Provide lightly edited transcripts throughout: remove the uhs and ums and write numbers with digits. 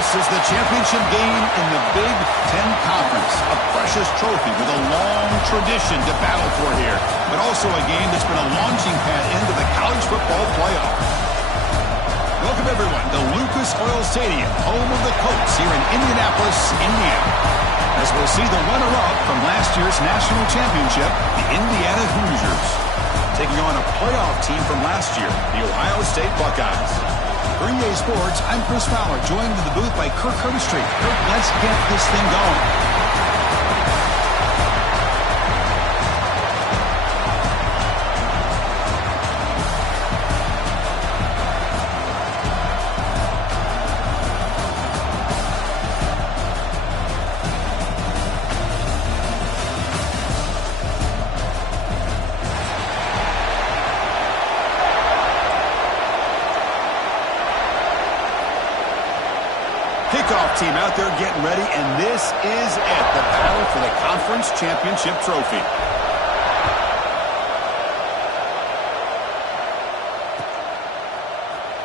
This is the championship game in the Big Ten Conference. A precious trophy with a long tradition to battle for here. But also a game that's been a launching pad into the college football playoff. Welcome, everyone, to Lucas Oil Stadium, home of the Colts here in Indianapolis, Indiana. As we'll see the runner-up from last year's national championship, the Indiana Hoosiers, taking on a playoff team from last year, the Ohio State Buckeyes. For EA Sports, I'm Chris Fowler, joined in the booth by Kirk Herbstreit. Kirk, let's get this thing going. Kickoff team out there getting ready, and this is it, the battle for the conference championship trophy.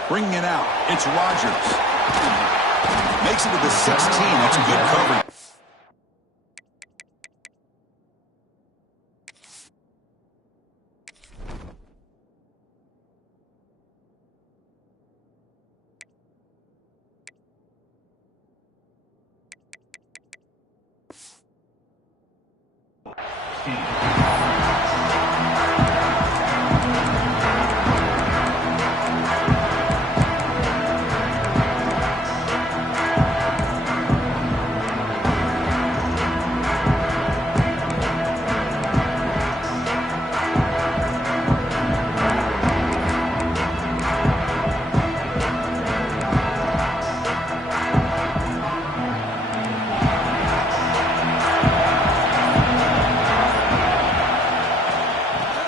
Bringing it out, it's Rodgers. Makes it to the 16, that's good coverage.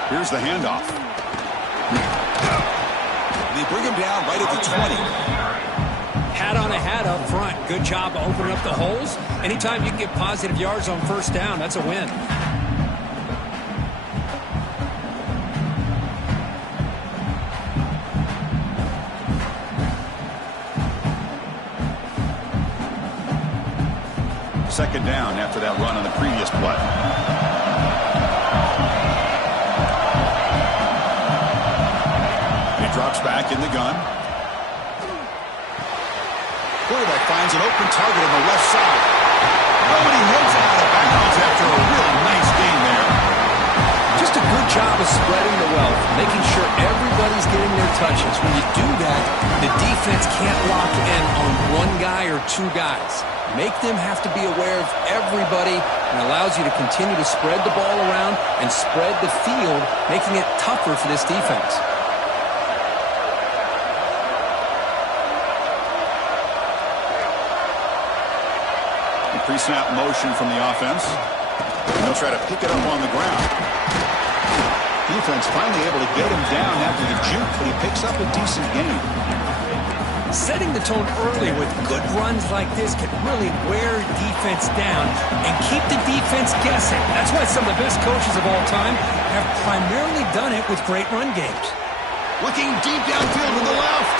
Here's the handoff. They bring him down right at the 20. Hat on a hat up front. Good job of opening up the holes. Anytime you can get positive yards on first down, that's a win. Second down after that run on the previous play. Drops back in the gun. Quarterback finds an open target on the left side. Oh, and he heads out of bounds after a really nice gain there. Just a good job of spreading the wealth, making sure everybody's getting their touches. When you do that, the defense can't lock in on one guy or two guys. Make them have to be aware of everybody, and allows you to continue to spread the ball around and spread the field, making it tougher for this defense. Pre-snap motion from the offense. And they'll try to pick it up on the ground. Defense finally able to get him down after the juke, but he picks up a decent gain. Setting the tone early with good runs like this can really wear defense down and keep the defense guessing. That's why some of the best coaches of all time have primarily done it with great run games. Looking deep downfield to the left.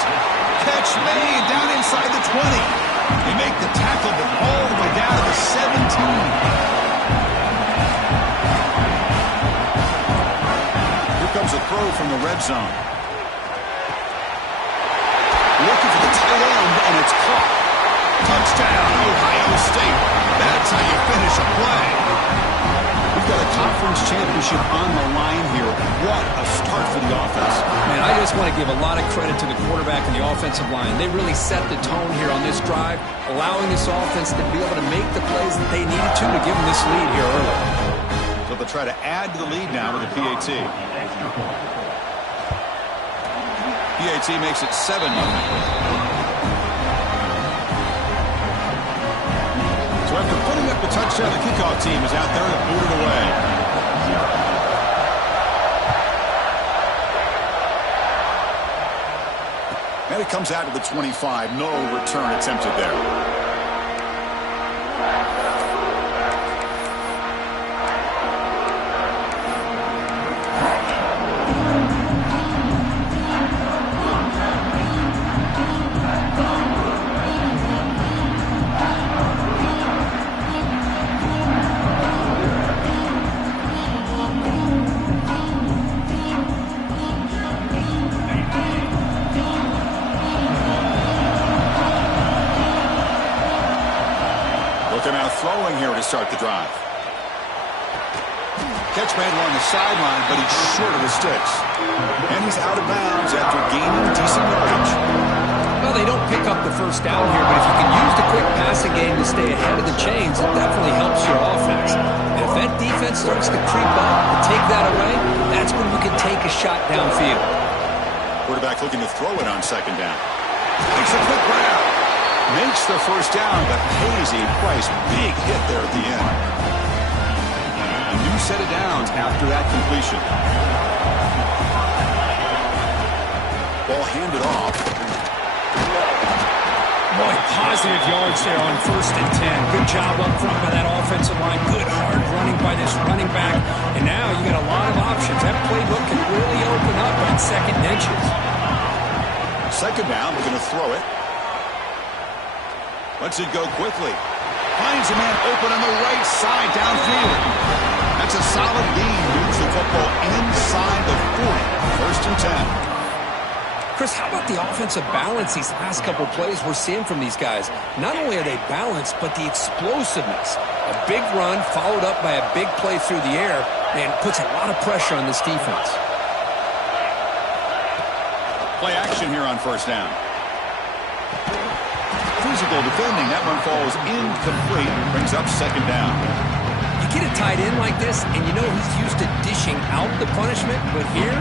Catch made down inside the 20. They make the tackle, but all the way down to the 17. Here comes a throw from the red zone. Looking for the tight end, and it's caught. Touchdown, Ohio State. That's how you finish a play. We've got a conference championship on the line here. What a start for the offense. Man, I just want to give a lot of credit to the quarterback and the offensive line. They really set the tone here on this drive, allowing this offense to be able to make the plays that they needed to give them this lead here early. So they'll try to add to the lead now with a PAT. PAT makes it 7-0. So after putting up the touchdown, the kickoff team is out there to boot it away. And it comes out to the 25. No return attempted there. throwing here to start the drive. Catch made along the sideline, but he's short of the sticks. And he's out of bounds after gaining decent yardage. Well, they don't pick up the first down here, but if you can use the quick passing game to stay ahead of the chains, it definitely helps your offense. And if that defense starts to creep up and take that away, that's when you can take a shot downfield. Quarterback looking to throw it on second down. Makes a quick grab. Makes the first down, but pays a price. Big hit there at the end. A new set of downs after that completion. Ball handed off. Boy, positive yards there on 1st and 10. Good job up front by that offensive line. Good hard running by this running back. And now you got a lot of options. That playbook can really open up on 2nd and inches. Second down, we're going to throw it. Lets it go quickly. Finds a man open on the right side downfield. That's a solid gain. Moves the football inside the 40. 1st and 10. Chris, how about the offensive balance these last couple plays we're seeing from these guys? Not only are they balanced, but the explosiveness. A big run followed up by a big play through the air, and puts a lot of pressure on this defense. Play action here on 1st down. Physical defending. That one falls incomplete. Brings up 2nd down. You get a tight end like this, and you know he's used to dishing out the punishment, but here,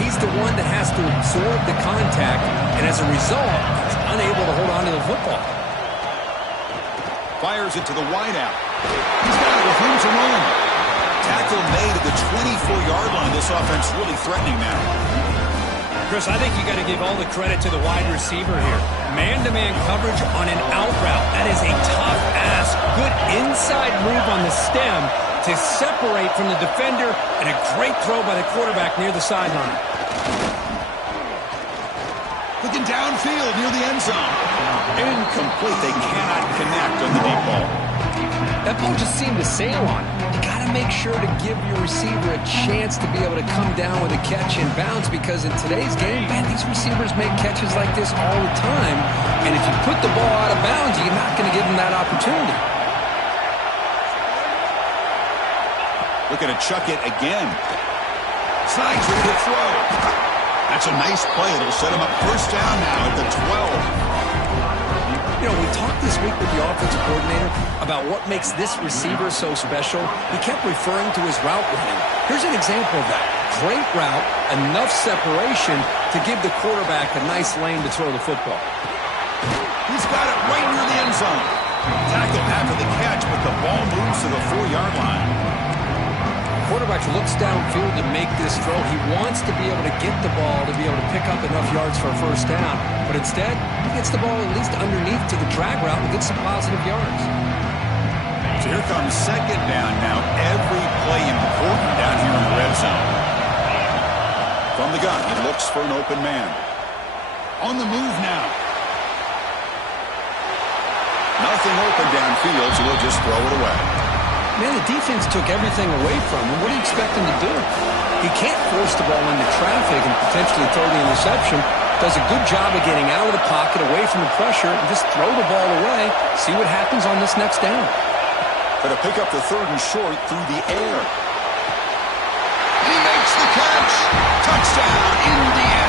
he's the one that has to absorb the contact, and as a result, he's unable to hold on to the football. Fires it to the wideout. He's got it with room to run. Tackle made at the 24-yard line. This offense really threatening now. Chris, I think you got to give all the credit to the wide receiver here. Man-to-man coverage on an out route. That is a tough ask. Good inside move on the stem to separate from the defender, and a great throw by the quarterback near the sideline. Looking downfield near the end zone. Incomplete. They cannot connect on the deep ball. That ball just seemed to sail on. You got to make sure to give your receiver a chance to be able to come down with a catch in bounds, because in today's game, man, these receivers make catches like this all the time. And if you put the ball out of bounds, you're not going to give them that opportunity. Looking to chuck it again. Snides ready to throw. That's a nice play. It'll set him up 1st down now at the 12. You know, we talked this week with the offensive coordinator about what makes this receiver so special. He kept referring to his route running. Here's an example of that. Great route, enough separation to give the quarterback a nice lane to throw the football. He's got it right near the end zone. Tackle after the catch, but the ball moves to the 4-yard line. Quarterback looks downfield to make this throw. He wants to be able to get the ball to be able to pick up enough yards for a 1st down. But instead, he gets the ball at least underneath to the drag route and gets some positive yards. So here comes 2nd down now. Every play important down here in the red zone. From the gun, he looks for an open man. On the move now. Nothing open downfield, so he'll just throw it away. Man, the defense took everything away from him. What do you expect him to do? He can't force the ball into traffic and potentially throw the interception. Does a good job of getting out of the pocket, away from the pressure, and just throw the ball away. See what happens on this next down. Going to pick up the 3rd and short through the air. He makes the catch. Touchdown, Indiana.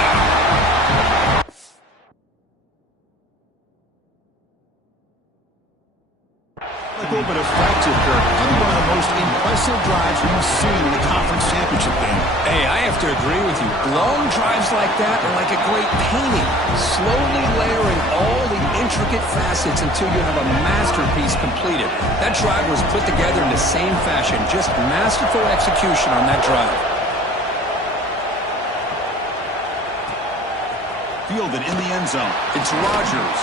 But effective, Kirk. Probably one of the most impressive drives we've seen in the conference championship game. Hey, I have to agree with you. Long drives like that are like a great painting, slowly layering all the intricate facets until you have a masterpiece completed. That drive was put together in the same fashion, just masterful execution on that drive. Fielded in the end zone. It's Rodgers.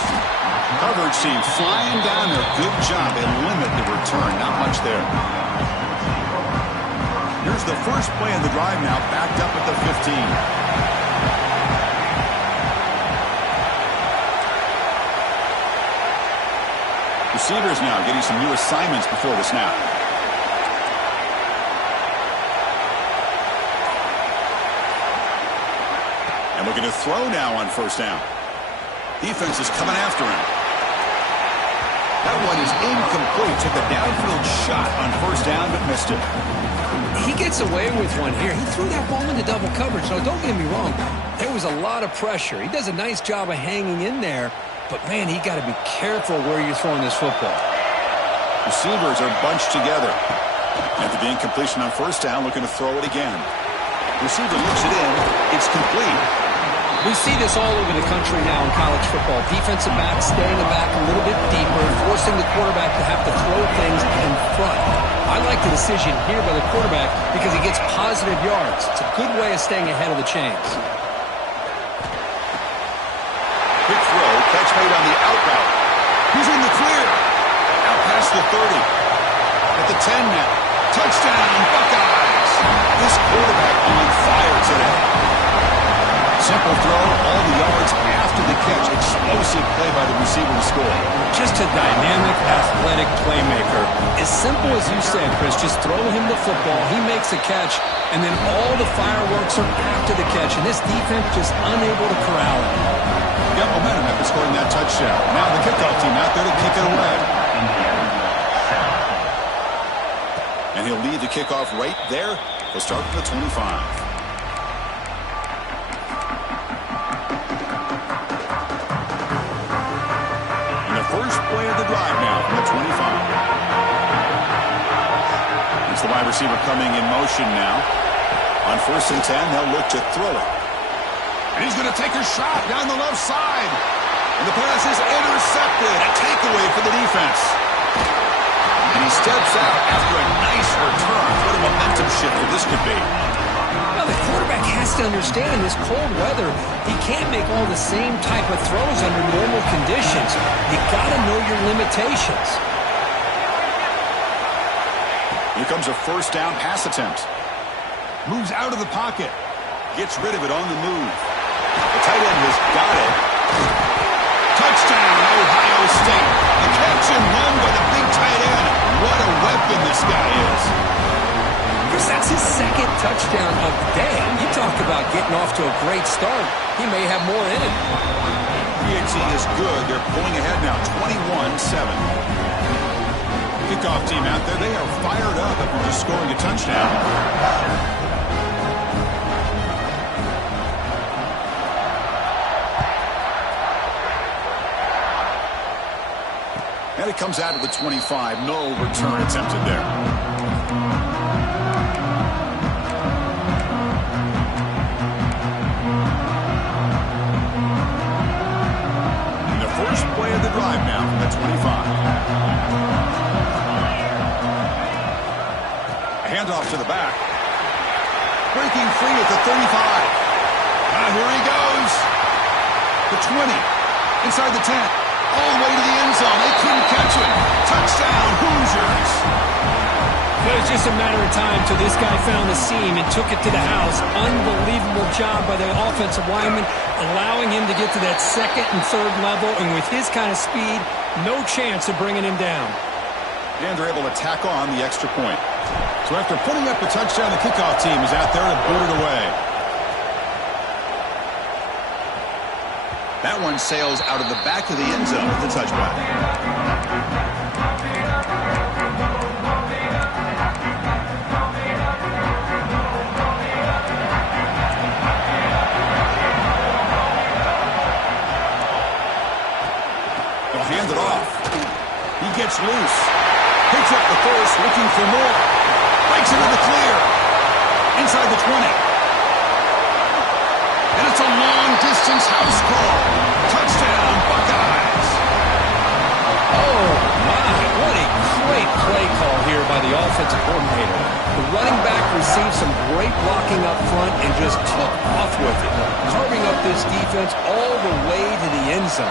Coverage team flying down there. Good job. They limit the return. Not much there. Here's the first play of the drive now. Backed up at the 15. Receivers now getting some new assignments before the snap. And looking to throw now on 1st down. Defense is coming after him. That one is incomplete. Took a downfield shot on first down, but missed it. He gets away with one here. He threw that ball into double coverage. So don't get me wrong. There was a lot of pressure. He does a nice job of hanging in there. But, man, he got to be careful where you're throwing this football. Receivers are bunched together. After the incompletion on first down, looking to throw it again. Receiver looks it in. It's complete. We see this all over the country now in college football. Defensive backs staying back a little bit deeper, forcing the quarterback to have to throw things in front. I like the decision here by the quarterback because he gets positive yards. It's a good way of staying ahead of the chains. Quick throw, catch made on the out route. He's in the clear. Out past the 30. At the 10 now. Touchdown, Buckeyes. This quarterback on fire today. Simple throw, all the yards after the catch. Explosive play by the receiver to score. Just a dynamic, athletic playmaker. As simple as you said, Chris, just throw him the football. He makes a catch, and then all the fireworks are after the catch. And this defense just unable to corral him. Got momentum after scoring that touchdown. Now the kickoff team out there to kick it away. And he'll lead the kickoff right there. He'll start from the 25. First play of the drive now from the 25. It's the wide receiver coming in motion now. On first and 10, they'll look to throw it. And he's going to take a shot down the left side. And the pass is intercepted. A takeaway for the defense. And he steps out after a nice return. What a momentum shifter this could be. Now, the quarterback has to understand in this cold weather, he can't make all the same type of throws under normal conditions. You got to know your limitations. Here comes a first down pass attempt. Moves out of the pocket. Gets rid of it on the move. The tight end has got it. Touchdown, Ohio State. A catch and run by the big tight end. What a weapon this guy is. Chris, that's his second touchdown of the day. You talk about getting off to a great start. He may have more in it. PHC is good. They're pulling ahead now, 21-7. Kickoff team out there. They are fired up after just scoring a touchdown. And it comes out of the 25. No return attempted there. First play of the drive now from the 25. A handoff to the back. Breaking free at the 35. Here he goes. The 20. Inside the 10. All the way to the end zone. They couldn't catch him. Touchdown, Hoosiers. It was just a matter of time till this guy found the seam and took it to the house. Unbelievable job by the offensive lineman, allowing him to get to that second and third level, and with his kind of speed, no chance of bringing him down. And they're able to tack on the extra point. So after putting up a touchdown, the kickoff team is out there to boot it away. That one sails out of the back of the end zone with the touchback. Hand it off. He gets loose. Picks up the first, looking for more. Breaks into the clear. Inside the 20. And it's a long-distance house call. Touchdown, Buckeyes. Oh, my. What a great play call here by the offensive coordinator. The running back received some great blocking up front and just took off with it, carving up this defense all the way to the end zone.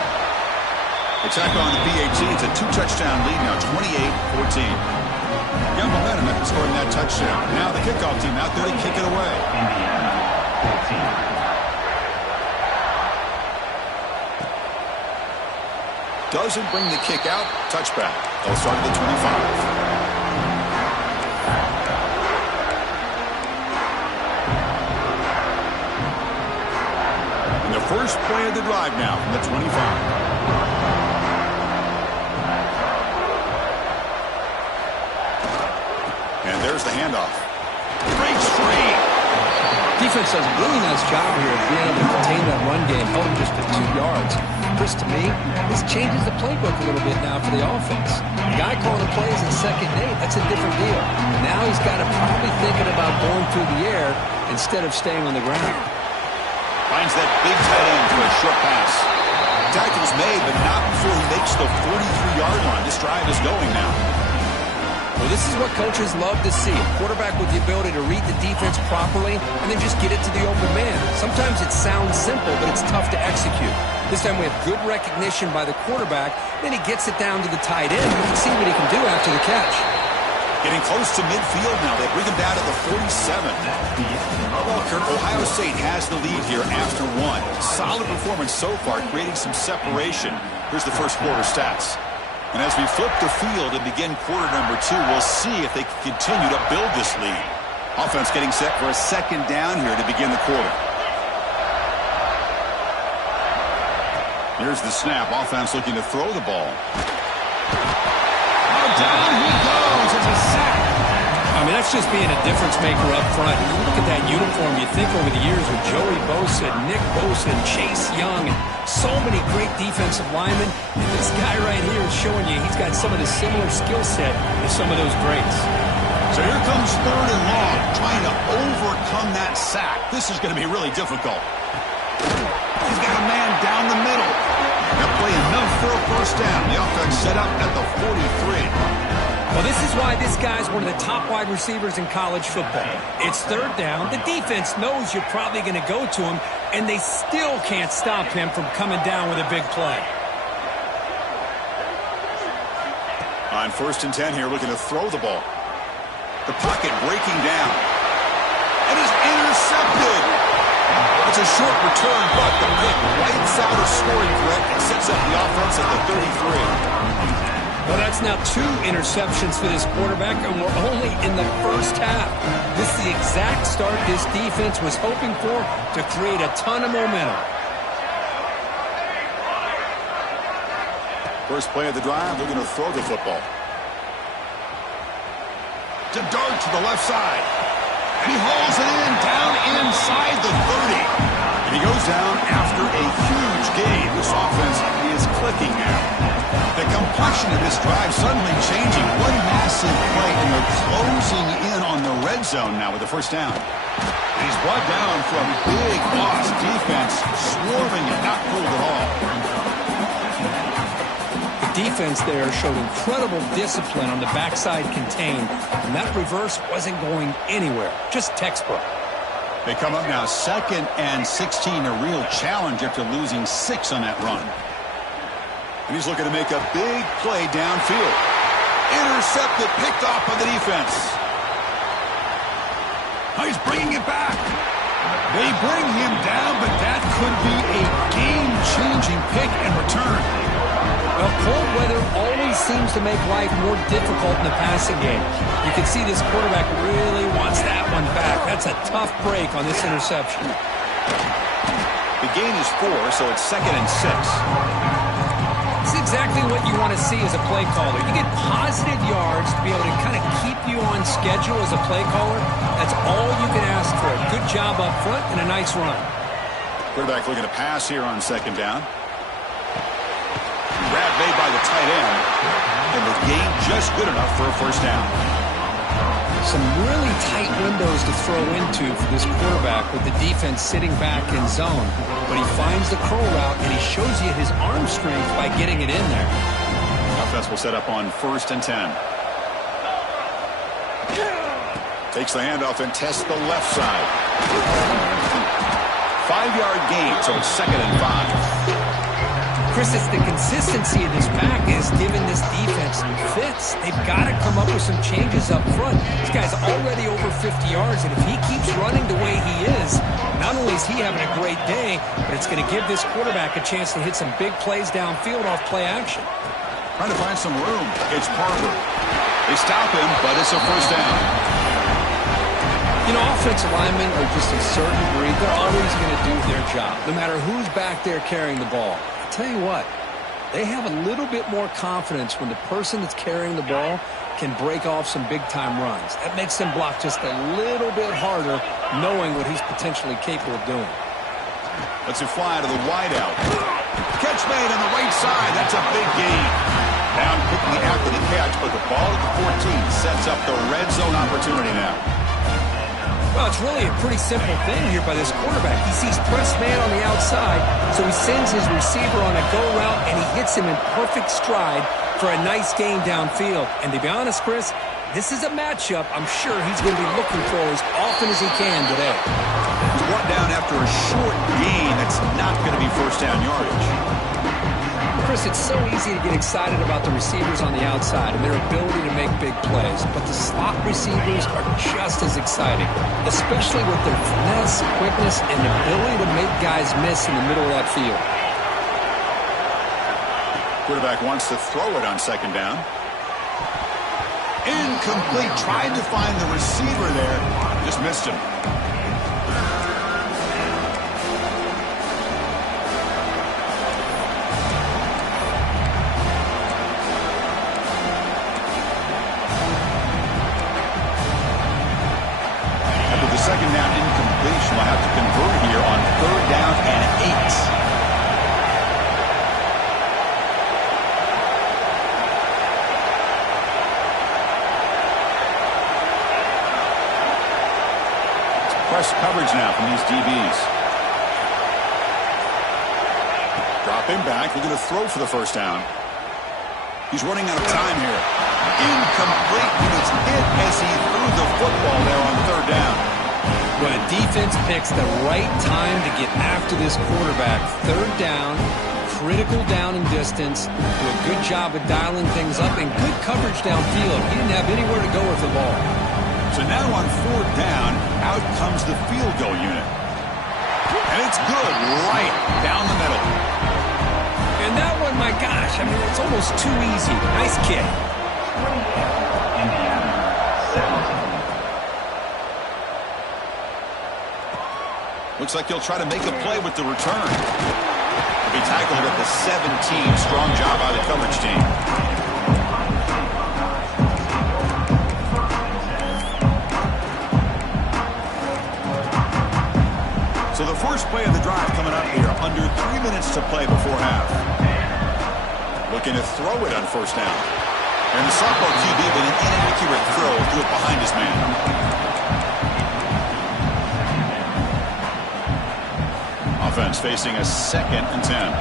Attack on the BHG. It's a two-touchdown lead now, 28-14. Got momentum after scoring that touchdown. Now the kickoff team out there to kick it away. Doesn't bring the kick out. Touchback. They'll start at the 25. First play of the drive now from the 25. And there's the handoff. Breaks free. Defense does a really nice job here of being able to contain that run game, held him just to 2 yards. Chris, to me, this changes the playbook a little bit now for the offense. The guy calling the plays in 2nd and 8, that's a different deal. Now he's got to probably thinking about going through the air instead of staying on the ground. Finds that big tight end for a short pass. Tackle's made, but not before he makes the 43-yard line. This drive is going now. Well, this is what coaches love to see. A quarterback with the ability to read the defense properly and then just get it to the open man. Sometimes it sounds simple, but it's tough to execute. This time we have good recognition by the quarterback. Then he gets it down to the tight end. You can see what he can do after the catch. Getting close to midfield now. They bring him down to the 47. Well, Kurt, Ohio State has the lead here after 1. Solid performance so far, creating some separation. Here's the first quarter stats. And as we flip the field and begin quarter number 2, we'll see if they can continue to build this lead. Offense getting set for a 2nd down here to begin the quarter. Here's the snap. Offense looking to throw the ball. Oh, down he goes. It's a sack. I mean, that's just being a difference maker up front. You look at that uniform, you think over the years with Joey Bosa, Nick Bosa, and Chase Young, and so many great defensive linemen. And this guy right here is showing you he's got some of the similar skill set as some of those greats. So here comes 3rd and long, trying to overcome that sack. This is going to be really difficult. He's got a man down the middle. They'll play enough for a first down. The offense set up at the 43. Well, this is why this guy's one of the top wide receivers in college football. It's 3rd down. The defense knows you're probably going to go to him, and they still can't stop him from coming down with a big play. On 1st and 10 here, looking to throw the ball. The pocket breaking down. It is intercepted. It's a short return, but the pick wipes out a scoring threat and sets up the offense at the 33. Well, that's now 2 interceptions for this quarterback, and we're only in the first half. This is the exact start this defense was hoping for to create a ton of momentum. First play of the drive, they're going to throw the football. To dart to the left side. And he hauls it in, down inside the 30. And he goes down after a huge gain. This offense is clicking now. The complexion of this drive suddenly changing. One massive play, and they're closing in on the red zone now with the first down. And he's brought down from big boss defense, swarming and not pulled at all. The defense there showed incredible discipline on the backside contained, and that reverse wasn't going anywhere. Just textbook. They come up now 2nd and 16, a real challenge after losing 6 on that run. And he's looking to make a big play downfield. Intercepted, picked off by the defense. Oh, he's bringing it back. They bring him down, but that could be a game-changing pick and return. Well, cold weather always seems to make life more difficult in the passing game. You can see this quarterback really wants that one back. That's a tough break on this interception. The gain is 4, so it's 2nd and 6. It's exactly what you want to see as a play caller. You get positive yards to be able to kind of keep you on schedule as a play caller. That's all you can ask for. Good job up front and a nice run. Quarterback looking to pass here on 2nd down. Grab made by the tight end. And the gain just good enough for a first down. Some really tight windows to throw into for this quarterback with the defense sitting back in zone. But he finds the curl route, and he shows you his arm strength by getting it in there. Offense will set up on 1st and 10. Takes the handoff and tests the left side. 5-yard gain, so it's 2nd and 5. Chris, it's the consistency of this back is giving this defense some fits. They've got to come up with some changes up front. This guy's already over 50 yards, and if he keeps running the way he is, not only is he having a great day, but it's going to give this quarterback a chance to hit some big plays downfield off play action. Trying to find some room. It's Parker. They stop him, but it's a first down. You know, offensive linemen are just a certain breed. They're always going to do their job, no matter who's back there carrying the ball. I'll tell you what, they have a little bit more confidence when the person that's carrying the ball can break off some big-time runs. That makes them block just a little bit harder, knowing what he's potentially capable of doing. Lets it fly to the wideout. Catch made on the right side. That's a big gain. Down quickly after the catch, but the ball at the 14 sets up the red zone opportunity now. Well, it's really a pretty simple thing here by this quarterback. He sees press man on the outside, so he sends his receiver on a go route, and he hits him in perfect stride for a nice gain downfield. And to be honest, Chris, this is a matchup I'm sure he's going to be looking for as often as he can today. He's brought down after a short gain. That's not going to be first down yardage. Chris, it's so easy to get excited about the receivers on the outside and their ability to make big plays, but the slot receivers are just as exciting, especially with their finesse, quickness, and ability to make guys miss in the middle of that field. Quarterback wants to throw it on second down. Incomplete. Tried to find the receiver there. Just missed him. Second down incompletion. Will have to convert here on third down and 8. Press coverage now from these DBs. Drop him back. They're going to throw for the first down. He's running out of time here. Incomplete. He was hit as he threw the football there on third down. When a defense picks the right time to get after this quarterback, third down, critical down and distance, do a good job of dialing things up, and good coverage downfield. He didn't have anywhere to go with the ball. So now on fourth down, out comes the field goal unit. And it's good, right down the middle. And that one, my gosh, I mean, it's almost too easy. Nice kick. Looks like he'll try to make a play with the return. He'll be tackled at the 17. Strong job by the coverage team. So the first play of the drive coming up here. Under 3 minutes to play before half. Looking to throw it on first down. And the softball QB with an inaccurate throw threw it behind his man. Offense facing a 2nd and 10.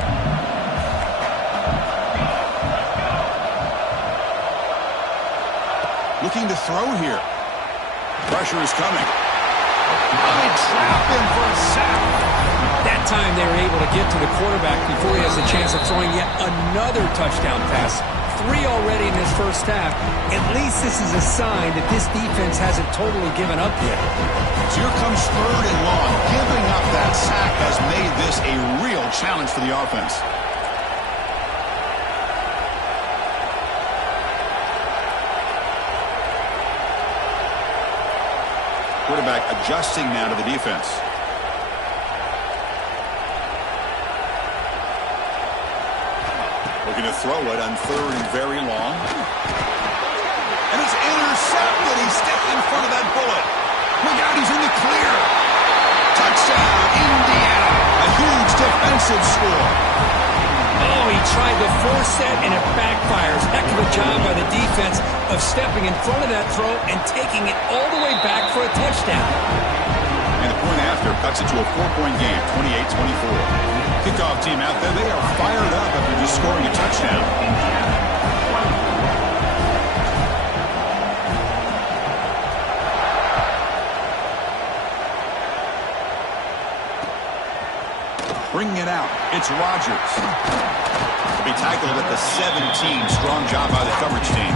Looking to throw here. Pressure is coming. They trap him for a sack. That time they were able to get to the quarterback before he has a chance of throwing yet another touchdown pass. 3 already in his first half. At least this is a sign that this defense hasn't totally given up yet. So here comes third and long. Giving up that sack has made this a real challenge for the offense. Quarterback adjusting now to the defense. Looking to throw it on third and very long. And it's intercepted. He stepped in front of that bullet. Look out, he's in the clear. Touchdown, Indiana. A huge defensive score. Oh, he tried to force that, and it backfires. Heck of a job by the defense of stepping in front of that throw and taking it all the way back for a touchdown. And the point after cuts it to a 4-point game, 28-24. Kickoff team out there, they are fired up after just scoring a touchdown. Bringing it out, it's Rodgers. He'll be tackled at the 17. Strong job by the coverage team.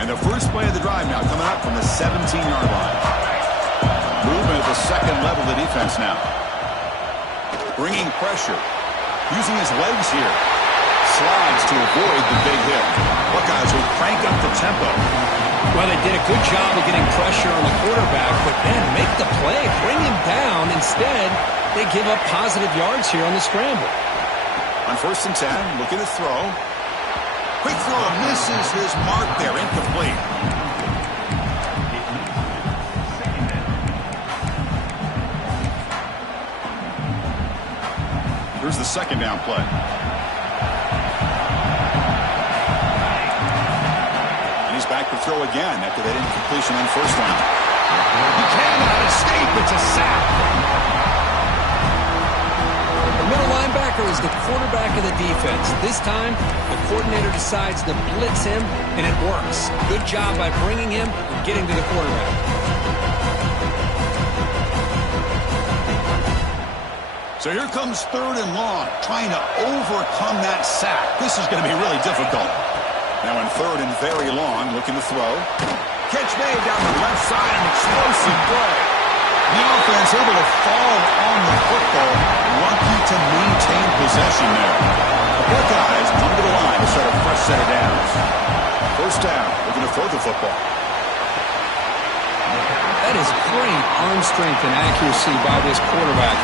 And the first play of the drive now coming up from the 17-yard line. Movement at the second level of the defense now. Bringing pressure. Using his legs here. Slides to avoid the big hit. Buckeyes will crank up the tempo. Well, they did a good job of getting pressure on the quarterback, but then make the play, bring him down. Instead, they give up positive yards here on the scramble. On 1st and 10, looking to throw. Quick throw misses his mark there, incomplete. Here's the 2nd down play. And he's back to throw again after that incompletion on 1st down. He cannot escape. It's a sack. The middle linebacker is the quarterback of the defense. This time, the coordinator decides to blitz him, and it works. Good job by bringing him and getting to the quarterback. So here comes 3rd and long, trying to overcome that sack. This is going to be really difficult. Now in 3rd and very long, looking to throw. Catch made down the left side, an explosive play. The offense able to fall on the football, lucky to maintain possession there. The Buckeyes come to the line to start a fresh set of downs. 1st down, looking to throw the football. That is great arm strength and accuracy by this quarterback.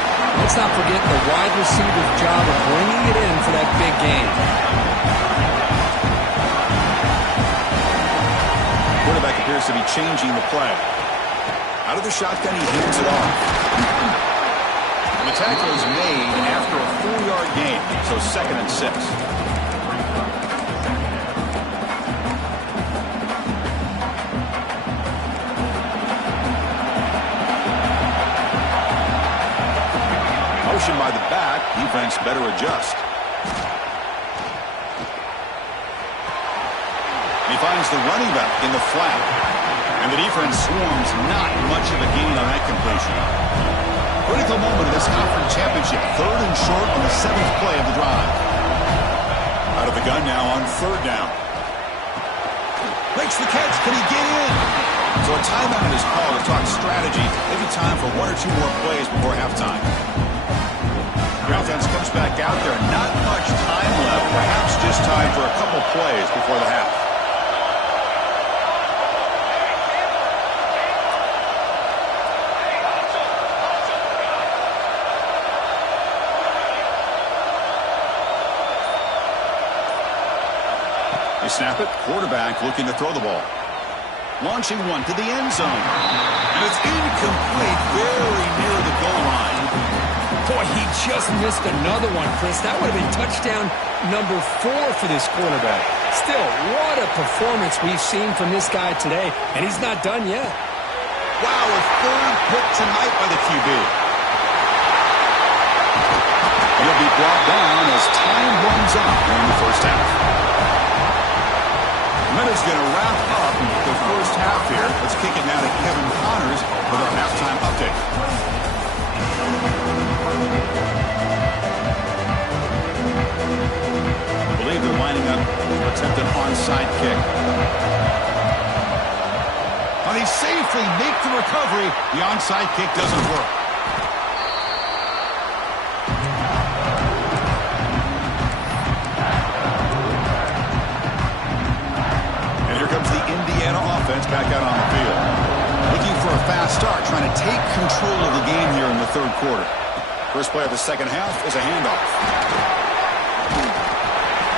Let's not forget the wide receiver's job of bringing it in for that big game. Quarterback appears to be changing the play. Out of the shotgun, he hands it off. And the tackle is made after a 4-yard gain, so 2nd and 6. Motion by the back, defense better adjust. And he finds the running back in the flat. And the defense swarms, not much of a gain on that completion. Critical moment of this conference championship. 3rd and short on the 7th play of the drive. Out of the gun now on 3rd down. Makes the catch. Can he get in? So a timeout is called to talk strategy. Maybe time for 1 or 2 more plays before halftime. The offense comes back out there. Not much time left. Perhaps just time for a couple plays before the half. They snap it. Quarterback looking to throw the ball. Launching one to the end zone. And it's incomplete, very near the goal line. Boy, he just missed another one, Chris. That would have been touchdown number 4 for this quarterback. Still, what a performance we've seen from this guy today, and he's not done yet. Wow, a 3rd pick tonight by the QB. He'll be brought down as time runs out during the 1st half. That is going to wrap up the 1st half here. Let's kick it now to Kevin Connors with our halftime update. I believe they're lining up to attempt an onside kick. But they safely make the recovery. The onside kick doesn't work. Back out on the field. Looking for a fast start, trying to take control of the game here in the 3rd quarter. First play of the 2nd half is a handoff.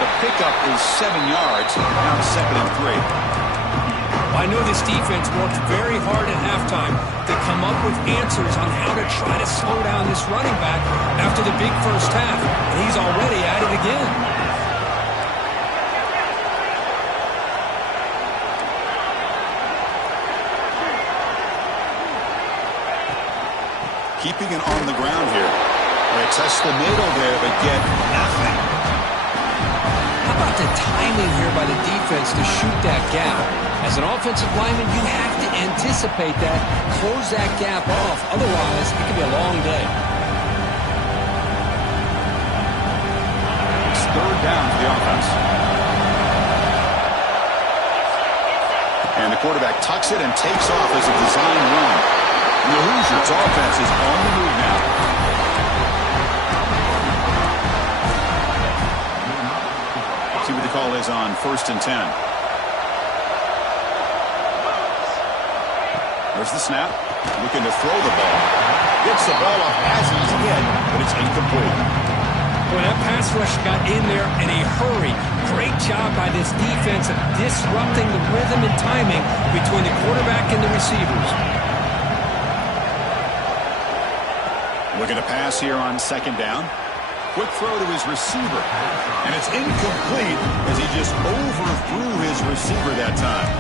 The pickup is 7 yards, now 2nd and 3. I know this defense worked very hard at halftime to come up with answers on how to try to slow down this running back after the big 1st half. And he's already at it again. Keeping it on the ground here. They test the middle there, but get nothing. How about the timing here by the defense to shoot that gap? As an offensive lineman, you have to anticipate that, close that gap off. Otherwise, it could be a long day. It's 3rd down for the offense. And the quarterback tucks it and takes off as a design run. And the Hoosiers offense is on the move now. See what the call is on 1st and 10. There's the snap. Looking to throw the ball. Gets the ball up as his head, but it's incomplete. Boy, that pass rush got in there in a hurry. Great job by this defense of disrupting the rhythm and timing between the quarterback and the receivers. Looking to pass here on second down. Quick throw to his receiver. And it's incomplete as he just overthrew his receiver that time.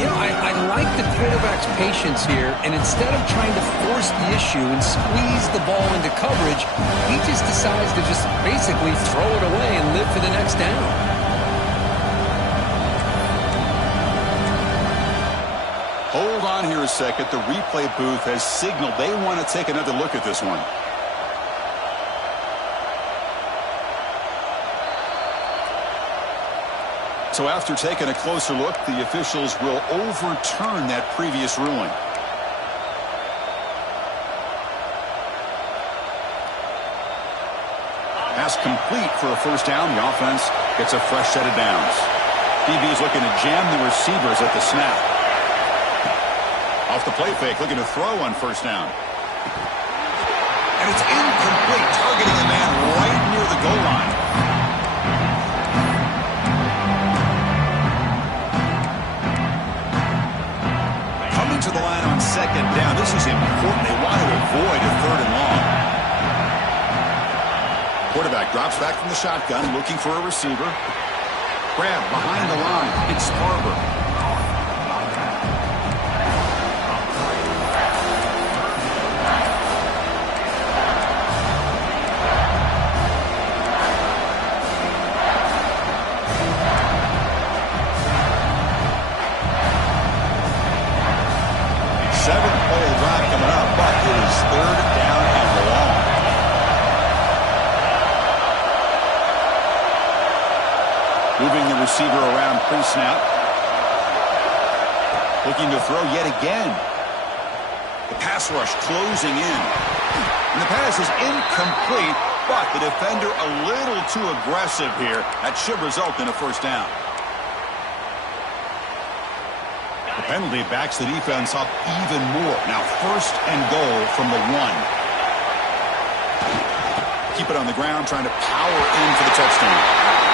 You know, I like the quarterback's patience here, and instead of trying to force the issue and squeeze the ball into coverage, he just decides to just basically throw it away and live for the next down. Hold on here a second. The replay booth has signaled they want to take another look at this one. So after taking a closer look, the officials will overturn that previous ruling. Pass complete for a first down. The offense gets a fresh set of downs. DB is looking to jam the receivers at the snap. Off the play fake, looking to throw on first down. And it's incomplete, targeting the man right near the goal line. To the line on second down. This is important. They want to avoid a third and long. Quarterback drops back from the shotgun, looking for a receiver. Grab behind the line. It's Sparber. Receiver around pre-snap. Looking to throw yet again. The pass rush closing in. And the pass is incomplete, but the defender a little too aggressive here. That should result in a first down. The penalty backs the defense up even more. Now first and goal from the 1. Keep it on the ground, trying to power in for the touchdown.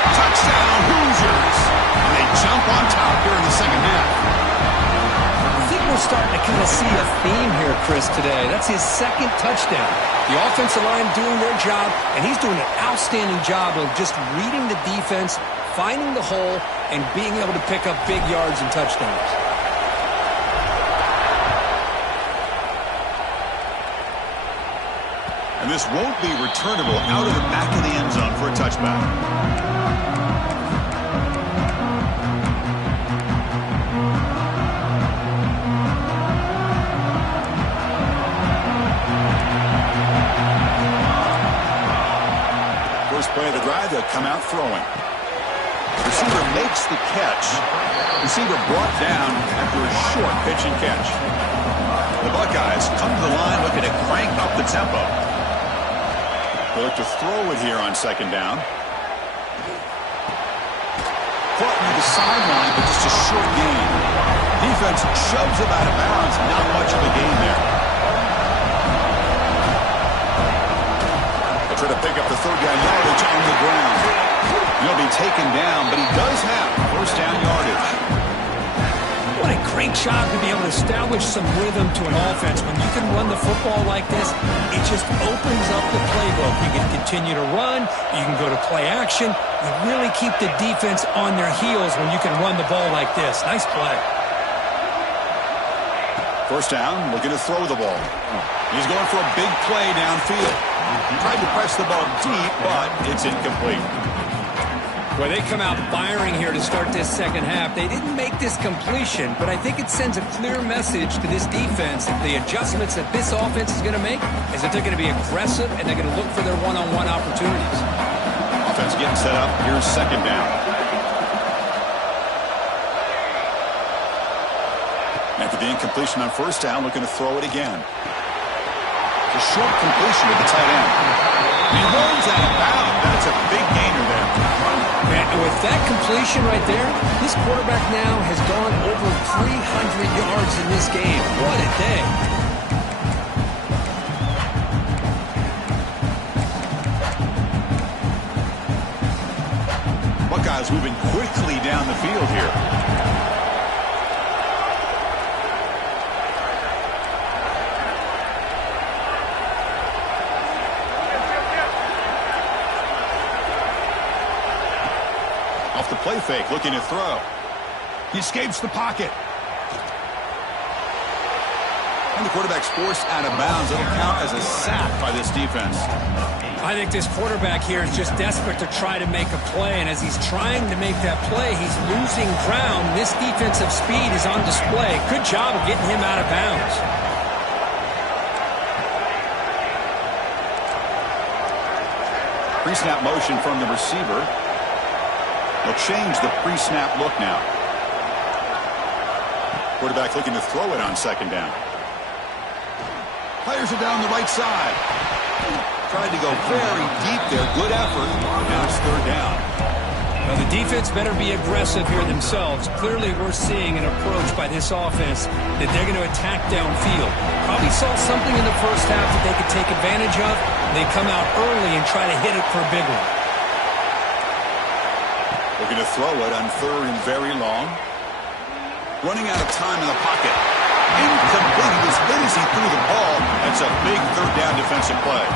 Touchdown, Hoosiers! And they jump on top here in the second half. I think we're starting to kind of see a theme here, Chris, today. That's his second touchdown. The offensive line doing their job, and he's doing an outstanding job of just reading the defense, finding the hole, and being able to pick up big yards and touchdowns. And this won't be returnable out of the back of the end zone for a touchback. First play of the drive, they'll come out throwing. Receiver makes the catch. Receiver brought down after a short pitch and catch. The Buckeyes come to the line looking to crank up the tempo. They look to throw it here on second down. Caught near the sideline, but just a short gain. Defense shoves him out of bounds. Not much of a gain there. They try to pick up the third down yardage on the ground. He'll be taken down, but he does have first down yardage. What a great job to be able to establish some rhythm to an offense. When you can run the football like this, it just opens up the playbook. You can continue to run. You can go to play action. You really keep the defense on their heels when you can run the ball like this. Nice play. First down, looking to throw the ball. He's going for a big play downfield. Tried to press the ball deep, but it's incomplete. Well, they come out firing here to start this second half. They didn't make this completion, but I think it sends a clear message to this defense that the adjustments that this offense is going to make is that they're going to be aggressive and they're going to look for their one-on-one opportunities. Offense getting set up. Here's second down. After the incompletion on first down, looking to throw it again. A short completion to the tight end. He runs out of bounds. That's a big gainer there. And with that completion right there, this quarterback now has gone over 300 yards turnovers in this game. What a day. Buckeyes moving quickly down the field here. Off the play fake, looking to throw. He escapes the pocket. And the quarterback's forced out of bounds. It'll count as a sack by this defense. I think this quarterback here is just desperate to try to make a play, and as he's trying to make that play, he's losing ground. This defensive speed is on display. Good job of getting him out of bounds. Pre-snap motion from the receiver. They'll change the pre-snap look now. Quarterback looking to throw it on second down. Players are down the right side. Tried to go very deep there. Good effort. Now it's third down. Well, the defense better be aggressive here themselves. Clearly, we're seeing an approach by this offense that they're going to attack downfield. Probably saw something in the first half that they could take advantage of. They come out early and try to hit it for a big one. Looking to throw it on third and very long. Running out of time in the pocket. Incomplete. He was hit as he threw the ball. That's a big third down defensive play.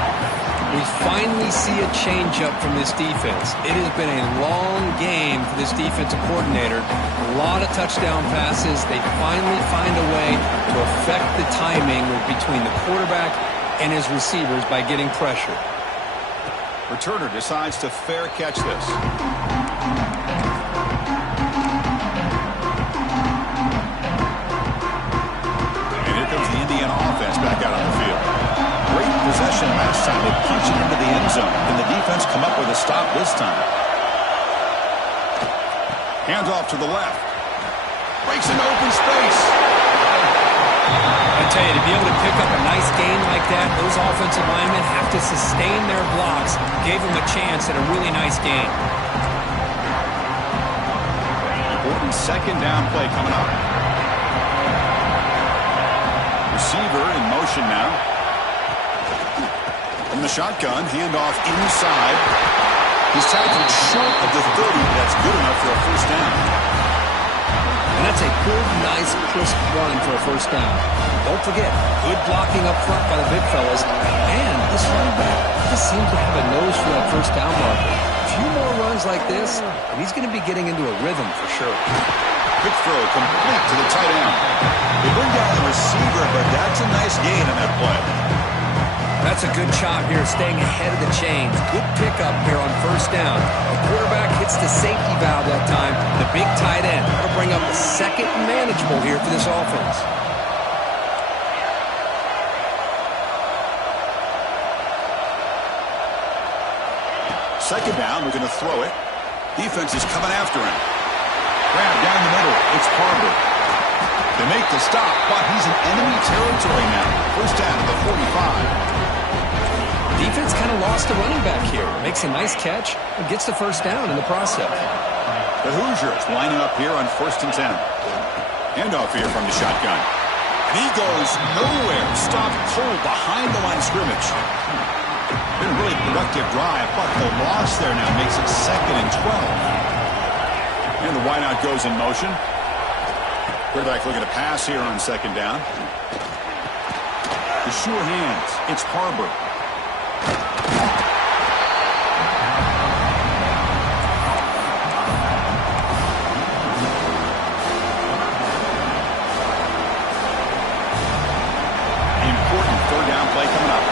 We finally see a change-up from this defense. It has been a long game for this defensive coordinator. A lot of touchdown passes. They finally find a way to affect the timing between the quarterback and his receivers by getting pressure. Returner decides to fair catch this. Back out on the field. Great possession last time. They punch it into the end zone. Can the defense come up with a stop this time? Hands off to the left. Breaks into open space. I tell you, to be able to pick up a nice gain like that, those offensive linemen have to sustain their blocks. Gave them a chance at a really nice gain. Important second down play coming up. Receiver in motion now. From the shotgun, handoff inside. He's tackled short of the 30. That's good enough for a first down. And that's a good, nice, crisp run for a first down. Don't forget, good blocking up front by the big fellas. And this running back just seems to have a nose for that first down marker. A few more runs like this, and he's going to be getting into a rhythm for sure. Quick throw complete to the tight end. They bring down the receiver, but that's a nice gain on that play. That's a good job here, staying ahead of the chains. Good pickup here on first down. The quarterback hits the safety valve that time. The big tight end. That'll bring up the second manageable here for this offense. Second down, we're going to throw it. Defense is coming after him. Grab down the middle. It's Parker. They make the stop, but he's in enemy territory now. First down to the 45. Defense kind of lost the running back here. Makes a nice catch and gets the first down in the process. The Hoosiers lining up here on 1st and 10. Handoff here from the shotgun. And he goes nowhere. Stopped cold behind the line of scrimmage. Been a really productive drive, but the loss there now makes it 2nd and 12. And the wideout goes in motion. Quarterback looking to pass here on second down. The sure hands. It's Harbor. Important third down play coming up.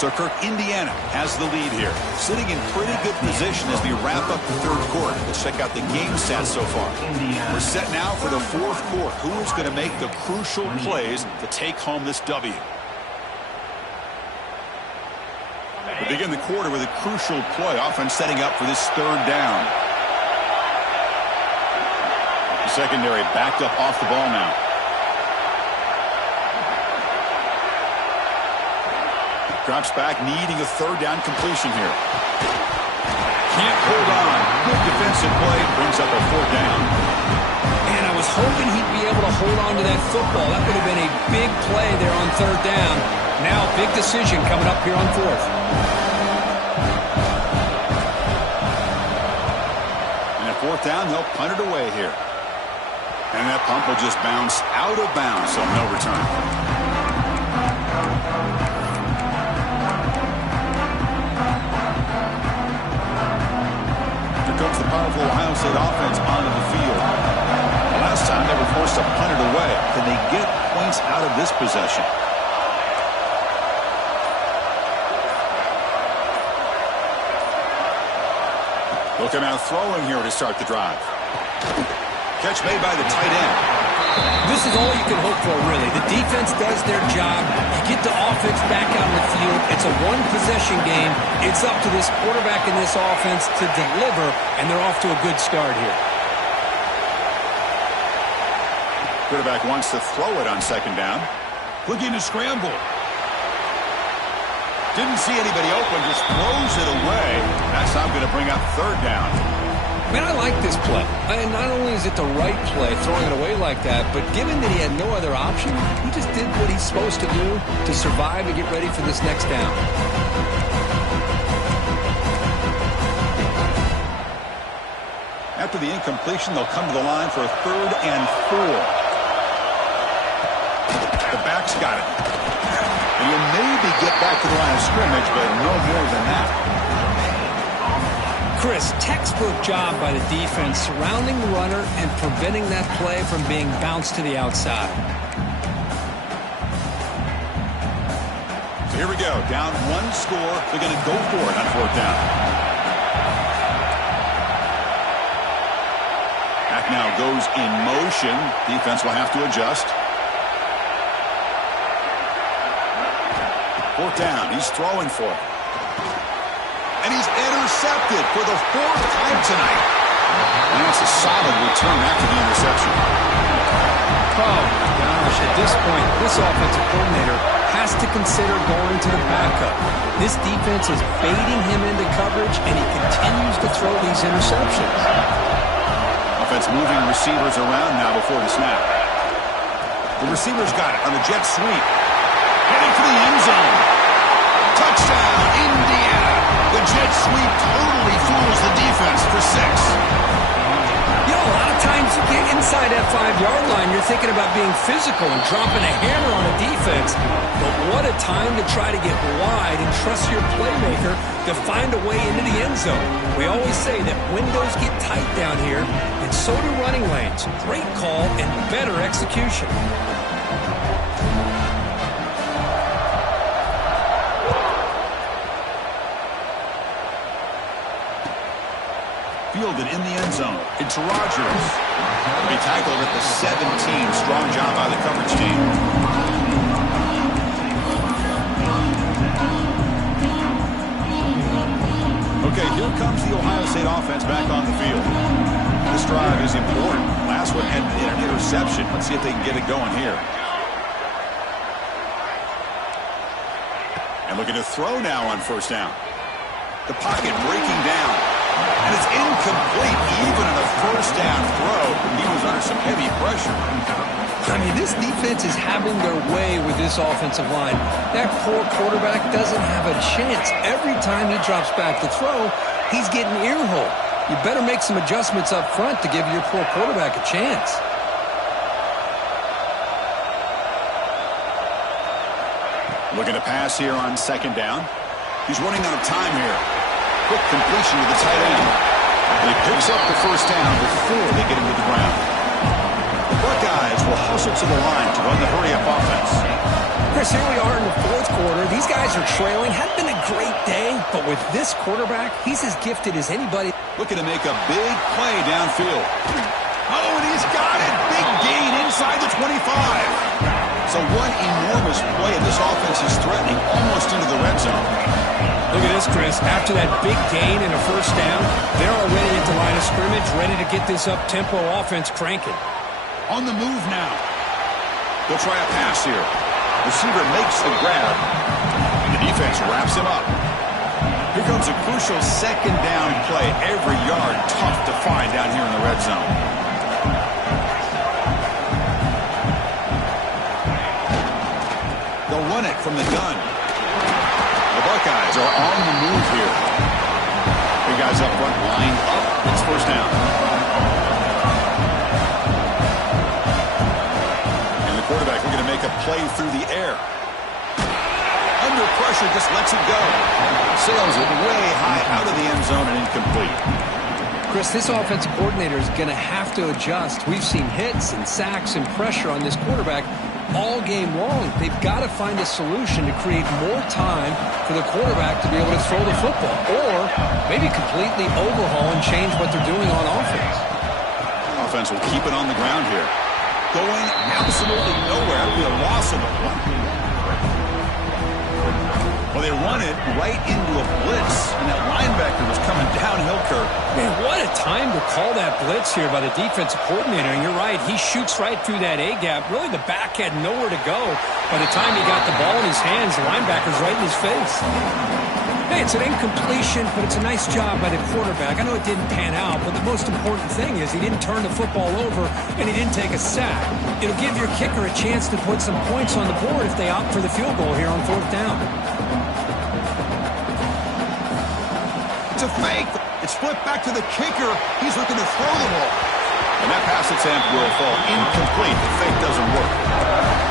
So, Kirk, Indiana has the lead here. Sitting in pretty good position as we wrap up the third quarter. Let's check out the game stats so far. We're set now for the fourth quarter. Who is going to make the crucial plays to take home this W? We begin the quarter with a crucial play. Offense setting up for this third down. The secondary backed up off the ball now. Drops back, needing a third down completion here. Can't defensive play brings up a 4th down. And I was hoping he'd be able to hold on to that football. That would have been a big play there on 3rd down. Now, big decision coming up here on 4th. And at 4th down, they'll punt it away here. And that punt will just bounce out of bounds, so no return. Here comes the powerful Ohio State offense onto the field. The last time they were forced to punt it away. Can they get points out of this possession? Looking out throwing here to start the drive. Catch made by the tight end. This is all you can hope for, really. The defense does their job. You get the offense back out on the field. It's a one-possession game. It's up to this quarterback and this offense to deliver, and they're off to a good start here. Quarterback wants to throw it on 2nd down. Looking to scramble. Didn't see anybody open, just throws it away. That's now going to bring up 3rd down. Man, I like this play. And not only is it the right play, throwing it away like that, but given that he had no other option, he just did what he's supposed to do to survive and get ready for this next down. After the incompletion, they'll come to the line for a 3rd and 4. The back's got it. And you'll maybe get back to the line of scrimmage, but no more than that. Chris, textbook job by the defense surrounding the runner and preventing that play from being bounced to the outside. So here we go. Down 1 score. They're going to go for it on 4th down. Back now goes in motion. Defense will have to adjust. 4th down. He's throwing for it. And he's intercepted for the 4th time tonight. And that's a solid return after the interception. Oh, my gosh. At this point, this offensive coordinator has to consider going to the backup. This defense is baiting him into coverage, and he continues to throw these interceptions. Offense moving receivers around now before the snap. The receiver's got it on the jet sweep. Heading for the end zone. Touchdown, Indiana. The jet sweep totally fools the defense for 6. You know, a lot of times you get inside that 5-yard line, you're thinking about being physical and dropping a hammer on a defense. But what a time to try to get wide and trust your playmaker to find a way into the end zone. We always say that windows get tight down here, and so do running lanes. Great call and better execution. Fielded in the end zone. It's Rodgers. He tackled at the 17. Strong job by the coverage team. Okay, here comes the Ohio State offense back on the field. This drive is important. Last one had an interception. Let's see if they can get it going here. And looking to throw now on 1st down. The pocket breaking down. And it's incomplete, even on a 1st down throw. He was under some heavy pressure. I mean, this defense is having their way with this offensive line. That poor quarterback doesn't have a chance. Every time he drops back to throw, he's getting ear-holed. You better make some adjustments up front to give your poor quarterback a chance. Looking to pass here on 2nd down. He's running out of time here. Quick completion to the tight end. And he picks up the 1st down before they get him to the ground. The Buckeyes will hustle to the line to run the hurry-up offense. Chris, here we are in the 4th quarter. These guys are trailing. Hadn't been a great day, but with this quarterback, he's as gifted as anybody. Looking to make a big play downfield. Oh, and he's got it. Big gain inside the 25. So one enormous play, and this offense is threatening almost into the red zone. Look at this, Chris. After that big gain and a 1st down, they're already at the line of scrimmage, ready to get this up-tempo offense cranking. On the move now. They'll try a pass here. Receiver makes the grab, and the defense wraps him up. Here comes a crucial second down play. Every yard tough to find down here in the red zone. They'll run it from the gun. The Buckeyes are on the move here. Three guys up front, lined up. It's first down. And the quarterback, we're going to make a play through the air. Under pressure, just lets it go. Sails it way high out of the end zone and incomplete. Chris, this offensive coordinator is going to have to adjust. We've seen hits and sacks and pressure on this quarterback all game long. They've got to find a solution to create more time for the quarterback to be able to throw the football, or maybe completely overhaul and change what they're doing on offense. Offense will keep it on the ground here. Going absolutely nowhere. It'll be a loss of the one. Well, they run it right into a blitz, and that linebacker was coming downhill curve. Man, what a time to call that blitz here by the defensive coordinator. And you're right, he shoots right through that A-gap. Really, the back had nowhere to go. By the time he got the ball in his hands, the linebacker's right in his face. Hey, it's an incompletion, but it's a nice job by the quarterback. I know it didn't pan out, but the most important thing is he didn't turn the football over, and he didn't take a sack. It'll give your kicker a chance to put some points on the board if they opt for the field goal here on fourth down. It's a fake. It's flipped back to the kicker. He's looking to throw the ball. And that pass attempt will fall incomplete. The fake doesn't work.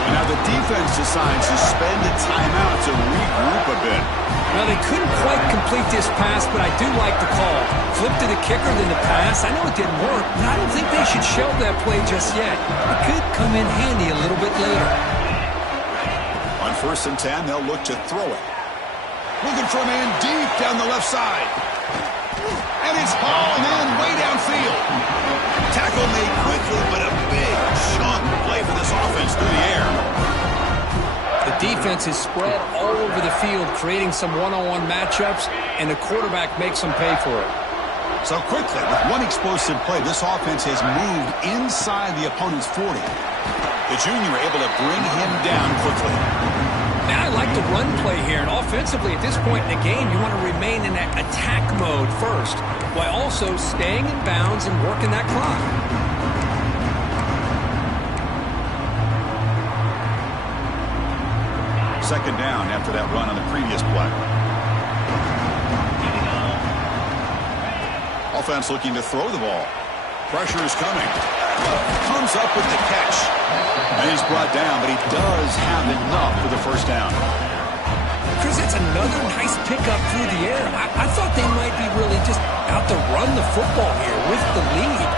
And now the defense decides to spend a timeout to regroup a bit. Well, they couldn't quite complete this pass, but I do like the call. Flip to the kicker, then the pass. I know it didn't work, but I don't think they should shelve that play just yet. It could come in handy a little bit later. On 1st and 10, they'll look to throw it. Looking for a man deep down the left side. And it's hauling in way downfield. Tackle made quickly, but a big chunk play for this offense through the air. The defense is spread all over the field, creating some one-on-one matchups, and the quarterback makes them pay for it. So quickly, with one explosive play, this offense has moved inside the opponent's 40. The junior able to bring him down quickly. Now, I like the run play here, and offensively at this point in the game, you want to remain in that attack mode first, while also staying in bounds and working that clock. Second down after that run on the previous play. Offense looking to throw the ball. Pressure is coming. Comes up with the catch. And he's brought down, but he does have enough for the first down. Chris, that's another nice pickup through the air. I thought they might be really just out to run the football here with the lead.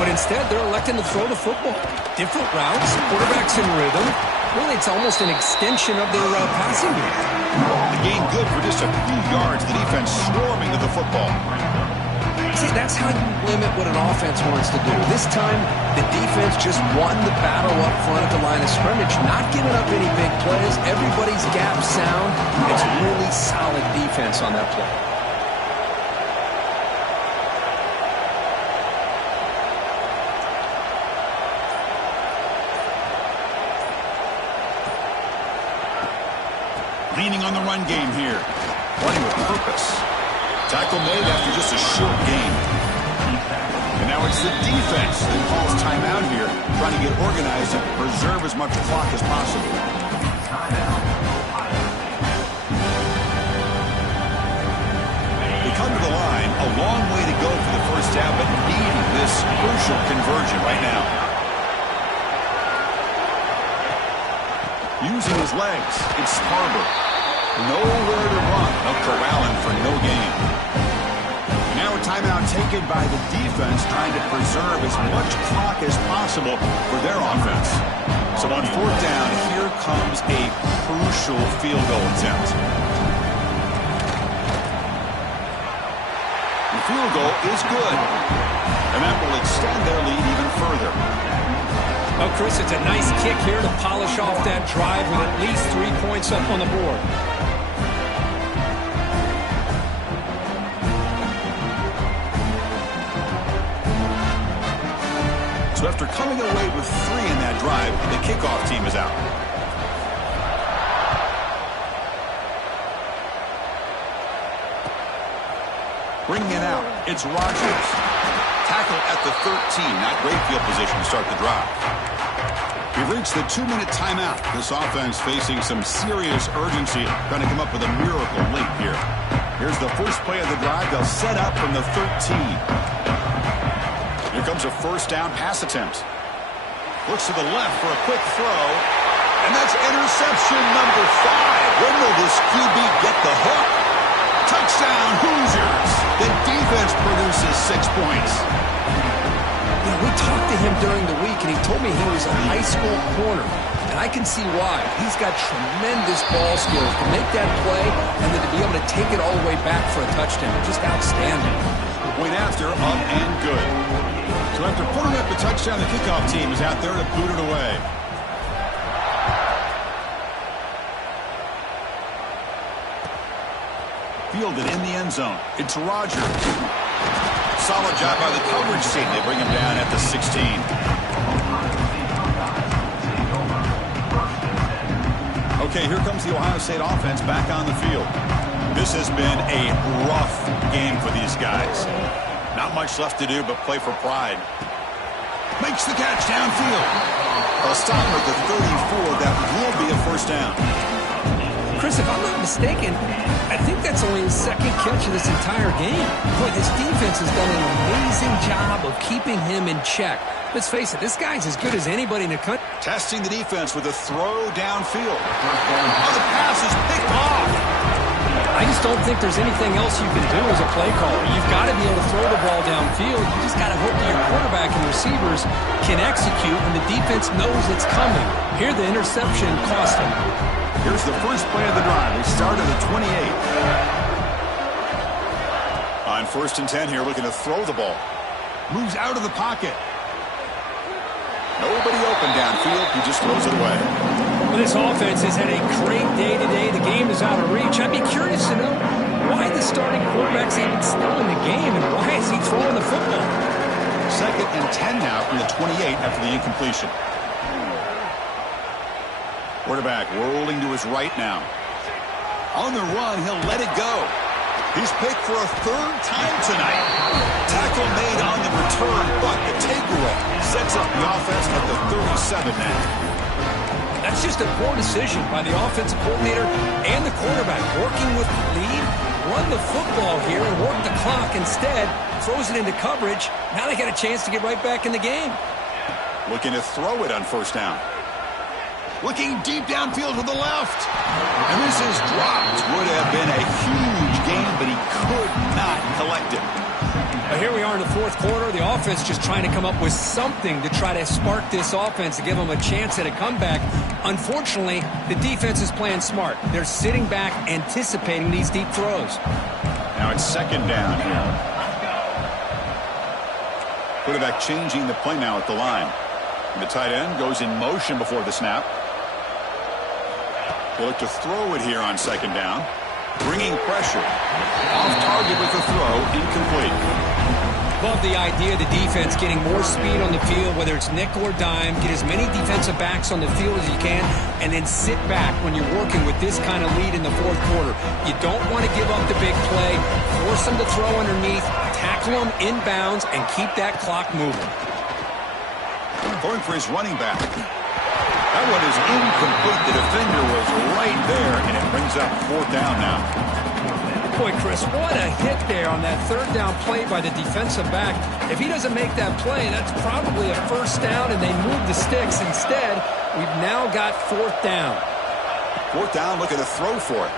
But instead, they're electing to throw the football. Different routes, quarterbacks in rhythm. Really, it's almost an extension of their passing game. The gain good for just a few yards. The defense swarming to the football. See, that's how you limit what an offense wants to do. This time, the defense just won the battle up front at the line of scrimmage, not giving up any big plays. Everybody's gap sound. It's really solid defense on that play. Leaning on the run game here. Running with purpose. Tackle made after just a short gain. And now it's the defense that calls timeout here, trying to get organized and preserve as much clock as possible. They come to the line, a long way to go for the first down, but needing this crucial conversion right now. Using his legs, it's Harbor. Nowhere to run. They'll corral him for no gain. Now a timeout taken by the defense, trying to preserve as much clock as possible for their offense. So on fourth down, here comes a crucial field goal attempt. The field goal is good, and that will extend their lead even further. Oh, Chris, it's a nice kick here to polish off that drive with at least 3 points up on the board. So after coming away with 3 in that drive, the kickoff team is out. Bringing it out, it's Rodgers. Tackle at the 13. Not great field position to start the drive. We've reached the 2-minute timeout. This offense facing some serious urgency, trying to come up with a miracle late here. Here's the first play of the drive. They'll set up from the 13. Here comes a first down pass attempt. Looks to the left for a quick throw. And that's interception number 5. When will this QB get the hook? Touchdown, Hoosiers. The defense produces 6 points. Yeah, we talked to him during the week, and he told me he was a high school corner. And I can see why. He's got tremendous ball skills to make that play and then to be able to take it all the way back for a touchdown. Just outstanding. Point after, up and good. So after putting up the touchdown, the kickoff team is out there to boot it away. Fielded in the end zone. It's Rodgers. Solid job by the coverage team. They bring him down at the 16. Okay, here comes the Ohio State offense back on the field. This has been a rough game for these guys. Not much left to do but play for pride. Makes the catch downfield. They'll stop him at the 34. That will be a first down. Chris, if I'm not mistaken, I think that's only his second catch of this entire game. Boy, this defense has done an amazing job of keeping him in check. Let's face it, this guy's as good as anybody in the country. Testing the defense with a throw downfield. Oh, the pass is picked off. I just don't think there's anything else you can do as a play caller. You've got to be able to throw the ball downfield. You just got to hope that your quarterback and receivers can execute and the defense knows it's coming. Here, the interception cost him. Here's the first play of the drive. They start at the 28. On 1st and 10 here, looking to throw the ball. Moves out of the pocket. Nobody open downfield. He just throws it away. Well, this offense has had a great day today. The game is out of reach. I'd be curious to know why the starting quarterback's even still in the game and why is he throwing the football? 2nd and 10 now from the 28 after the incompletion. Quarterback rolling to his right now. On the run, he'll let it go. He's picked for a 3rd time tonight. Tackle made on the return, but the takeaway sets up the offense at the 37 now. That's just a poor decision by the offensive coordinator and the quarterback. Working with the lead, run the football here and work the clock. Instead, throws it into coverage. Now they got a chance to get right back in the game. Looking to throw it on 1st down. Looking deep downfield to the left. And this is dropped. Would have been a huge gain, but he could not collect it. But here we are in the 4th quarter. The offense just trying to come up with something to try to spark this offense to give them a chance at a comeback. Unfortunately, the defense is playing smart. They're sitting back, anticipating these deep throws. Now it's 2nd down here. Quarterback changing the play now at the line. And the tight end goes in motion before the snap. They look to throw it here on 2nd down. Bringing pressure. Off target with the throw. Incomplete. Love the idea of the defense getting more speed on the field, whether it's nickel or dime. Get as many defensive backs on the field as you can, and then sit back when you're working with this kind of lead in the 4th quarter. You don't want to give up the big play. Force them to throw underneath. Tackle them inbounds, and keep that clock moving. Going for his running back. That one is incomplete. The defender was right there, and it brings up 4th down now. Boy, Chris, what a hit there on that 3rd down play by the defensive back. If he doesn't make that play, that's probably a 1st down, and they move the sticks. Instead, we've now got 4th down. 4th down, looking to throw for it.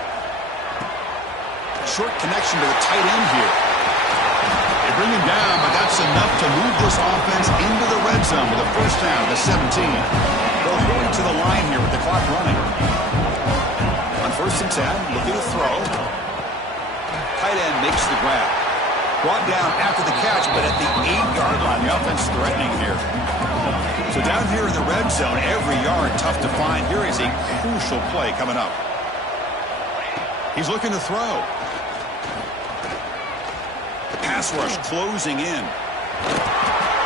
Short connection to the tight end here. They bring him down, but that's enough to move this offense into the red zone with a 1st down to 17. They're going to the line here with the clock running. On 1st and 10, looking to throw. Tight end makes the grab. Brought down after the catch, but at the 8-yard line, the offense threatening here. So down here in the red zone, every yard tough to find. Here is a crucial play coming up. He's looking to throw. Pass rush closing in.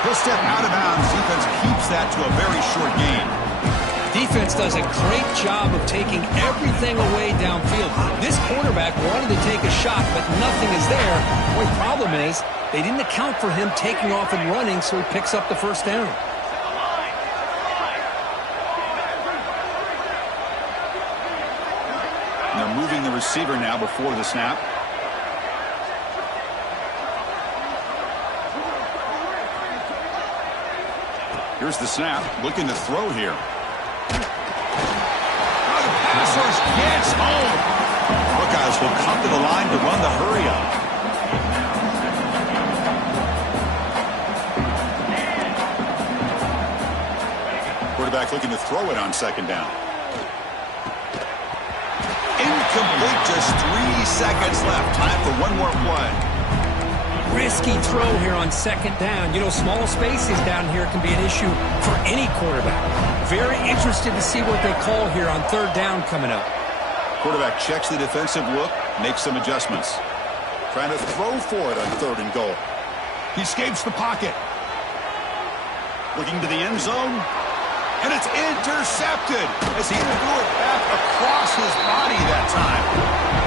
He'll step out of bounds. Defense keeps that to a very short gain. defense does a great job of taking everything away downfield. This quarterback wanted to take a shot, but nothing is there. The only problem is they didn't account for him taking off and running, so he picks up the first down. And they're moving the receiver now before the snap. Here's the snap, looking to throw here. Oh, the pass rush gets home. Buckeyes will come to the line to run the hurry up. Quarterback looking to throw it on second down. Incomplete, just 3 seconds left. Time for one more play. Risky throw here on second down. You know, small spaces down here can be an issue for any quarterback. Very interested to see what they call here on third down coming up. Quarterback checks the defensive look, makes some adjustments. Trying to throw for it on third and goal. He escapes the pocket. Looking to the end zone. And it's intercepted as he threw it back across his body that time.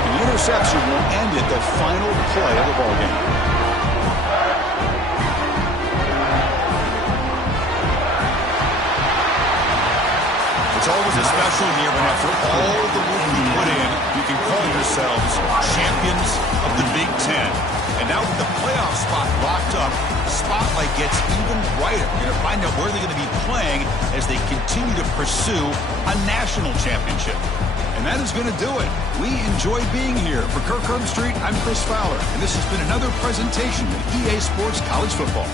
The interception will end at the final play of the ballgame. It's always a special year when after all the work you put in, you can call yourselves champions of the Big Ten. And now with the playoff spot locked up, spotlight gets even brighter. You're going to find out where they're going to be playing as they continue to pursue a national championship. And that is going to do it. We enjoy being here. For Kirk Herbstreit, I'm Chris Fowler, and this has been another presentation of EA Sports College Football.